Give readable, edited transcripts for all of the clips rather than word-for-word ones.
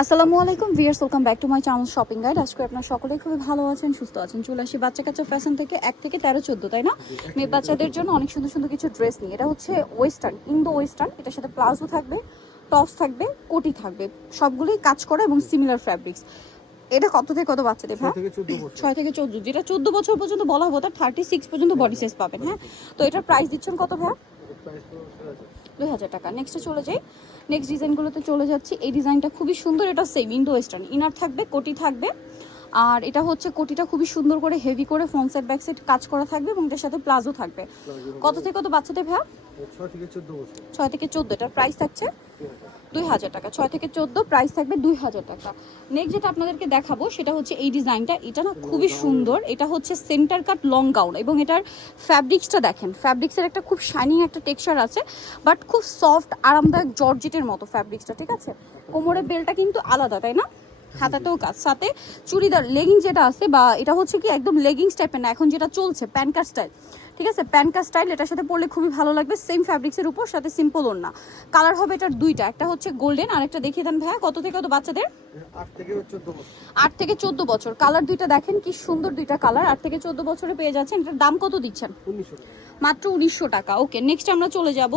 আসসালামু আলাইকুম viewers, welcome back to my channel shopping guide. আজকে আপনারা সকলেই খুবই ভালো আছেন, সুস্থ আছেন। চলে আসি বাচ্চা কাচ্চা ফ্যাশন থেকে 1 থেকে 13 14, তাই না? মেয়ে বাচ্চাদের জন্য অনেক সুন্দর সুন্দর কিছু ড্রেস নিয়ে। এটা হচ্ছে ওয়েস্টার্ন, ইন্দো ওয়েস্টার্ন। এটার সাথে প্লাজো থাকবে, টপস থাকবে, কোটি থাকবে, সবগুলোই কাজ করা এবং সিমিলার ফ্যাব্রিক্স। এটা কত থেকে কত বাচ্চাদের? হ্যাঁ, 6 থেকে 14, যেটা 14 বছর পর্যন্ত বলা হবে তার 36 পর্যন্ত বডি সাইজ পাবেন। হ্যাঁ, তো এটার প্রাইস দিচ্ছেন কত ভাই? 2000 টাকা। নেক্সটে চলে যাই, নেক্সট ডিজাইনগুলোতে চলে যাচ্ছি। এই ডিজাইনটা খুবই সুন্দর, এটা সেম ইন্দো ওয়েস্টার্ন, ইনার থাকবে, কোটি থাকবে। আর এটা হচ্ছে কোটিটা খুবই সুন্দর করে হেভি করে ফ্রন্ট সাইড ব্যাক সাইড কাজ করা থাকবে এবং এটার সাথে প্লাজো থাকবে। কত থেকে কত বাচ্চাদের ভাই? 6 থেকে 14 বছর। 6 থেকে 14, এটার প্রাইস থাকছে 2000 টাকা। 6 থেকে 14 প্রাইস থাকবে 2000 টাকা। নেক্সট যেটা আপনাদেরকে দেখাবো সেটা হচ্ছে এই ডিজাইনটা। এটা না খুবই সুন্দর, এটা হচ্ছে সেন্টার কাট লং গাউন এবং এটার ফ্যাব্রিক্সটা দেখেন, ফ্যাব্রিক্সের একটা খুব শাইনিং একটা টেক্সচার আছে, বাট খুব সফট আরামদায়ক জর্জেটের মতো ফ্যাব্রিক্সটা, ঠিক আছে? কোমরের বেলটা কিন্তু আলাদা, তাই না? হাতাতেও কাজ, সাথে চুড়িদার লেগিং যেটা আছে, বা এটা হচ্ছে কি একদম লেগিংস টাইপের না, এখন যেটা চলছে প্যান্টকাট স্টাইল, ঠিক আছে? প্যান্টকাট স্টাইল, এটার সাথে পরলে খুবই ভালো লাগবে। সেম ফ্যাব্রিক্সের উপর, সাথে সিম্পল ওড়না। কালার হবে এটার দুইটা, একটা হচ্ছে গোল্ডেন আর একটা দেখিয়ে দেন ভাইয়া। কত থেকে কত বাচ্চাদের? 8 থেকে 14 বছর। 8 থেকে 14 বছর। কালার দুইটা দেখেন কি সুন্দর, দুইটা কালার। 8 থেকে 14 বছরে পেয়ে যাচ্ছেন। এটার দাম কত দিচ্ছেন? 1900 টাকা। মাত্র 1900 টাকা। ওকে, নেক্সট আমরা চলে যাব,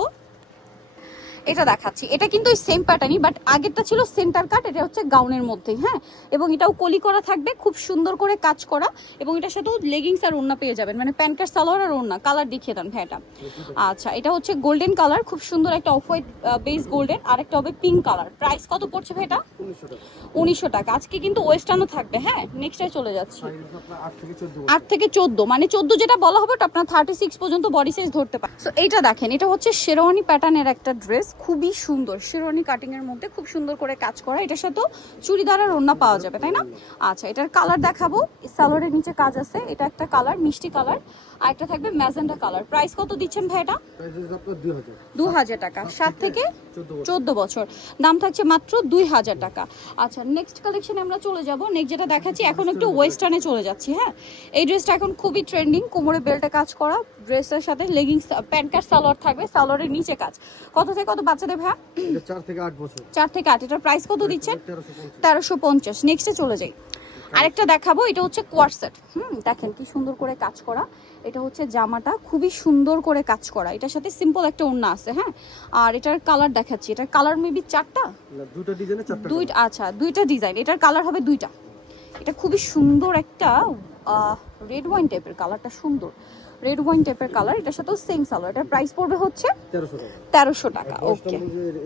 এটা দেখাচ্ছি। এটা কিন্তু ওই সেম প্যাটার্নই, বাট আগেরটা ছিল সেন্টার কাট, এটা হচ্ছে গাউনের মধ্যেই। হ্যাঁ, এবং এটাও কলি করা থাকবে, খুব সুন্দর করে কাজ করা, এবং এটার সাথেও লেগিংস আর ওড়না পেয়ে যাবেন, মানে প্যান্ট কাট সালোয়ার আর ওড়না। কালার দেখিয়ে দেন ভাইটা। আচ্ছা, এটা হচ্ছে গোল্ডেন কালার, খুব সুন্দর একটা অফ হোয়াইট বেস গোল্ডেন, আর একটা হবে পিঙ্ক কালার। প্রাইস কত পড়ছে ভাইটা? 1900 টাকা। 1900 টাকা। আজকে কিন্তু ওয়েস্টার্নও থাকবে। হ্যাঁ, নেক্সটে চলে যাচ্ছি। সাইজ আপনার 8 থেকে 14 বছর। 8 থেকে 14, মানে 14 যেটা বলা হবে ওটা আপনার 36 পর্যন্ত বডি সাইজ ধরতে পারে। সো এইটা দেখেন, এটা হচ্ছে শেরওয়ানি প্যাটার্নের একটা ড্রেস, খুবই সুন্দর শেরওয়ানি কাটিং এর মধ্যে, খুব সুন্দর করে কাজ করা। এটার সাথেও চুড়িদার আর ওড়না পাওয়া যাবে, তাই না? আচ্ছা, এটার কালার দেখাবো। সালোয়ারের নিচে কাজ আছে, এটা একটা কালার মিষ্টি কালার, আর একটা থাকবে ম্যাজেন্টা কালার। প্রাইস কত দিচ্ছেন ভাই এটা? সাইজ আপনার 2000। 2000 টাকা। 7 থেকে 14 14 বছর। বছর, দাম থাকছে মাত্র 2000 টাকা। আচ্ছা, নেক্সট কালেকশনে আমরা চলে যাব। নেক্সট যেটা দেখাচ্ছি, এখন একটু ওয়েস্টার্নে চলে যাচ্ছি। হ্যাঁ, এই ড্রেসটা এখন খুবই ট্রেন্ডিং, কোমরে বেল্টে কাজ করা, ড্রেসের সাথে লেগিংস প্যান্ট কাট সালোয়ার থাকবে, সালোয়ারের নিচে কাজ। কত থেকে কত বাচ্চাদের ভাই? এটা 4 থেকে 8 বছর। 4 থেকে 8। এটার প্রাইস কত দিচ্ছেন? 1350। 1350। নেক্সটে চলে যাই, আরেকটা দেখাবো। এটা হচ্ছে কোয়ারসেট। দেখেন কি সুন্দর করে কাজ করা। এটা হচ্ছে জামাটা খুবই সুন্দর করে কাজ করা, এটার সাথে সিম্পল একটা ওড়না আছে। হ্যাঁ, আর এটার কালার দেখাচ্ছি। এটার কালার মেবি 4টা, না, দুটো ডিজাইনে 4টা। দুইটা। আচ্ছা, দুইটা ডিজাইন, এটার কালার হবে দুইটা। এটা খুবই সুন্দর একটা রেড ওয়াইন টাইপের কালারটা, সুন্দর রেড ওয়াইন টাইপের কালার। এটার সাথেও সেম সালোয়ার। এটার প্রাইস পড়বে হচ্ছে 1300 টাকা। 1300 টাকা। ওকে,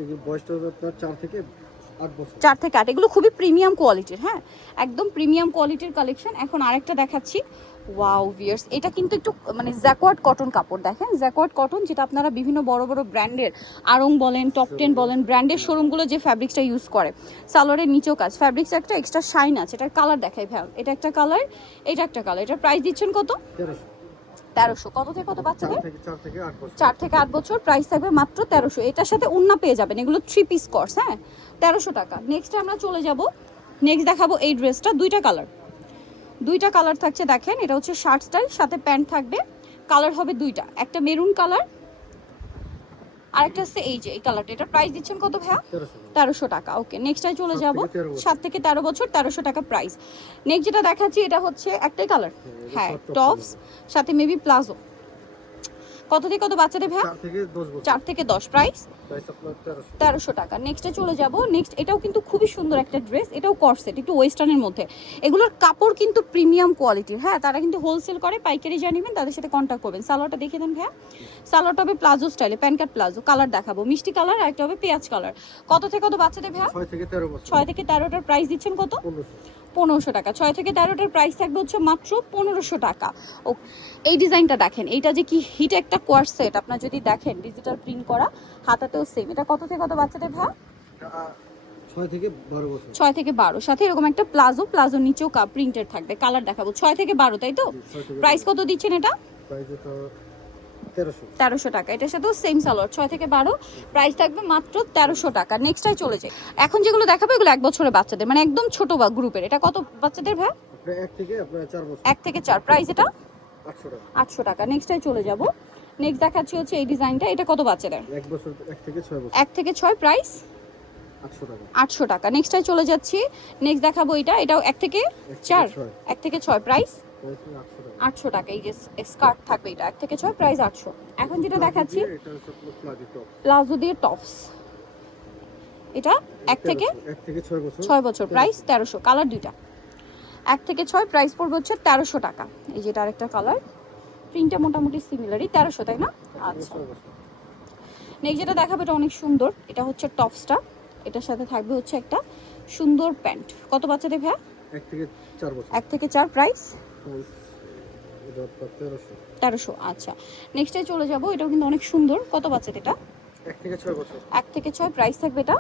এই বয়সটা হবে আপনার 4 থেকে 8 বছর। 4 থেকে 8, এগুলো খুবই প্রিমিয়াম কোয়ালিটির। হ্যাঁ, একদম প্রিমিয়াম কোয়ালিটির কালেকশন। এখন আরেকটা দেখাচ্ছি। ওয়াও ভিউয়ার্স, এটা কিন্তু একটু মানে জ্যাকওয়ার্ড কটন কাপড়, দেখেন জ্যাকওয়ার্ড কটন, যেটা আপনারা বিভিন্ন বড় বড় ব্র্যান্ডের, আড়ং বলেন, টপ 10 বলেন, ব্র্যান্ডের শোরুমগুলো যে ফ্যাব্রিক্সটা ইউজ করে। সালোয়ারের নিচেও কাজ, ফ্যাব্রিক্স একটা এক্সট্রা শাইন আছে। এটার কালার দেখাই ভাই, এটা একটা কালার, এটা একটা কালার। এটার প্রাইস দিচ্ছেন কত? 1300। 1300। কত থেকে কত বাচ্চাদের? 4 থেকে 8 বছর। 4 থেকে 8 বছর। প্রাইস থাকবে মাত্র 1300। এটার সাথে ওড়না পেয়ে যাবেন, এগুলো 3 পিস কোর্স। হ্যাঁ, 1300 টাকা। নেক্সট আমরা চলে যাব, নেক্সট দেখাবো এই ড্রেসটা। দুইটা কালার থাকছে, দেখেন। এটা হচ্ছে শার্ট স্টাইল, সাথে প্যান্ট থাকবে। কালার হবে দুইটা, একটা মেরুন কালার, আরেকটা হচ্ছে এই যে এই কালারটা। এটার প্রাইস দিচ্ছেন কত ভাইয়া? 1300 টাকা। ওকে, নেক্সটটাই চলে যাব। 7 থেকে 13 বছর, 1300 টাকা প্রাইস। নেক্সট যেটা দেখাচ্ছি, এটা হচ্ছে একটাই কালার। হ্যাঁ, টপস, সাথে মেবি প্লাজো। কত থেকে কত বাচ্চাদের ভাইয়া? 4 থেকে 10 বছর। 4 থেকে 10। প্রাইস প্রাইস আপনার 1300। 1300 টাকা। নেক্সটে চলে যাব। নেক্সট এটাও কিন্তু খুবই সুন্দর একটা ড্রেস, এটাও কর্সেট, একটু ওয়েস্টার্নের মধ্যে। এগুলোর কাপড় কিন্তু প্রিমিয়াম কোয়ালিটির। হ্যাঁ, তারা কিন্তু হোলসেল করে, পাইকারি জানিবেন, তাদের সাথে কন্ট্যাক্ট করবেন। সালোয়ারটা দেখে দেন ভাইয়া। সালোয়ারটা হবে প্লাজো স্টাইলে, প্যান্ট কাট প্লাজো। কালার দেখাবো, মিষ্টি কালার, আর একটা হবে পেঁয়াজ কালার। কত থেকে কত বাচ্চাদের ভাইয়া? 6 থেকে 13 বছর। 6 থেকে 13টার প্রাইস দিচ্ছেন কত? 1500 টাকা। 6 থেকে 13টার প্রাইস থাকবে হচ্ছে মাত্র 1500 টাকা। ও, এই ডিজাইনটা দেখেন, এইটা যে কি হিট একটা কোয়ারসেট, আপনার যদি দেখেন ডিজিটাল প্রিন্ট করা, হাতাতেও সেম। এটা কত থেকে কত বাচ্চাদের ভাই? 6 থেকে 12 বছর। 6 থেকে 12, সাথে এরকম একটা প্লাজোর নিচেও প্রিন্টেড থাকবে। কালার দেখাবো। 6 থেকে 12, তাই তো? প্রাইস কত দিচ্ছেন এটা? প্রাইস এটা 1300। 1300 টাকা। এটার সাথেও সেম সালোয়ার। 6 থেকে 12, প্রাইস থাকবে মাত্র 1300 টাকা। নেক্সটটাই চলে যাই। এখন যেগুলো দেখাবো এগুলো 1 বছরের বাচ্চাদের, মানে একদম ছোট বা গ্রুপের। এটা কত বাচ্চাদের ভাই? আপনার 1 থেকে আপনার 4 বছর। 1 থেকে 4। প্রাইস এটা 800 টাকা। 800 টাকা। নেক্সটটাই চলে যাব। নেক্সট দেখাচ্ছি হচ্ছে এই ডিজাইনটা। এটা কত বাচ্চাদের? 1 বছর, 1 থেকে 6 বছর। 1 থেকে 6। প্রাইস 800 টাকা। 800 টাকা। নেক্সটটাই চলে যাচ্ছি। নেক্সট দেখাবো এটাও 1 থেকে 4, 1 থেকে 6 প্রাইস প্রাইস 800 টাকা। 800 টাকা। এই যে স্কার্ট থাকবে এটা 1 থেকে 6 প্রাইস 800। এখন যেটা দেখাচ্ছি এটা হচ্ছে আপনার প্লাজো টপ। প্লাজো দিয়ে টপস, এটা 1 থেকে 6 বছর। 6 বছর প্রাইস 1300। কালার দুইটা, 1 থেকে 6 প্রাইস পড়বে হচ্ছে 1300 টাকা। এই যেটা আরেকটা কালার, প্রিন্টটা মোটামুটি সিমিলারই 1300, তাই না? আচ্ছা, 6 বছর। নেক্সট যেটা দেখাবে এটা অনেক সুন্দর, এটা হচ্ছে টপসটা, এটার সাথে থাকবে হচ্ছে একটা সুন্দর প্যান্ট। কত বাচ্চাদের ভাইয়া? 1 থেকে 4 বছর। 1 থেকে 4 প্রাইস প্রাইস এটা আপনার 1300। 1300। আচ্ছা, নেক্সটে চলে যাব। এটাও কিন্তু অনেক সুন্দর। কত বাচ্চাদের এটা? 1 থেকে 6 বছর। 1 থেকে 6 প্রাইস থাকবে এটা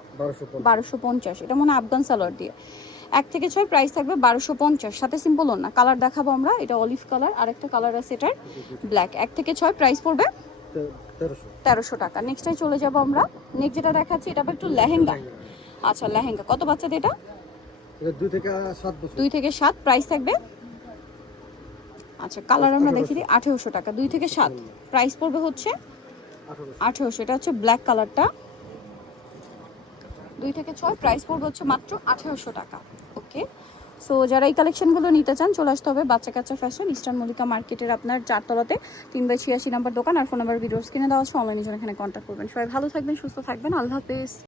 1250। এটা মনে হয় আফগান সালোয়ার দিয়ে। 1 থেকে 6 প্রাইস থাকবে 1250, সাথে সিম্পল ওড়না। কালার দেখাবো আমরা, এটা অলিভ কালার, আরেকটা কালার আছে এটার ব্ল্যাক। 1 থেকে 6 প্রাইস পড়বে 1300 টাকা। নেক্সটে চলে যাব আমরা। নেক্সট যেটা দেখাচ্ছি এটা আবার একটু লেহেঙ্গা। আচ্ছা, লেহেঙ্গা। কত বাচ্চাদের এটা? এটা 2 থেকে 7 বছর। 2 থেকে 7 প্রাইস থাকবে। আচ্ছা, কালার আমরা দেখি দিই। 1800 টাকা। 2 থেকে 7 প্রাইস পড়বে হচ্ছে 1800। এটা হচ্ছে ব্ল্যাক কালারটা। 2 থেকে 6 প্রাইস পড়বে হচ্ছে মাত্র 1800 টাকা। ওকে, সো যারা এই কালেকশনগুলো নিতে চান চলে আসতে হবে বাচ্চা কাচ্চা ফ্যাশন, ইস্টার্ন মল্লিকা মার্কেটের আপনার 4 তলাতে 3/86 নাম্বার দোকান। আর ফোন নাম্বার ভিডিওস কিনে দেওয়া আছে, অনলাইনে জন্য এখানে কন্ট্যাক্ট করবেন। সবাই ভালো থাকবেন, সুস্থ থাকবেন, আল্লাহ হাফেজ।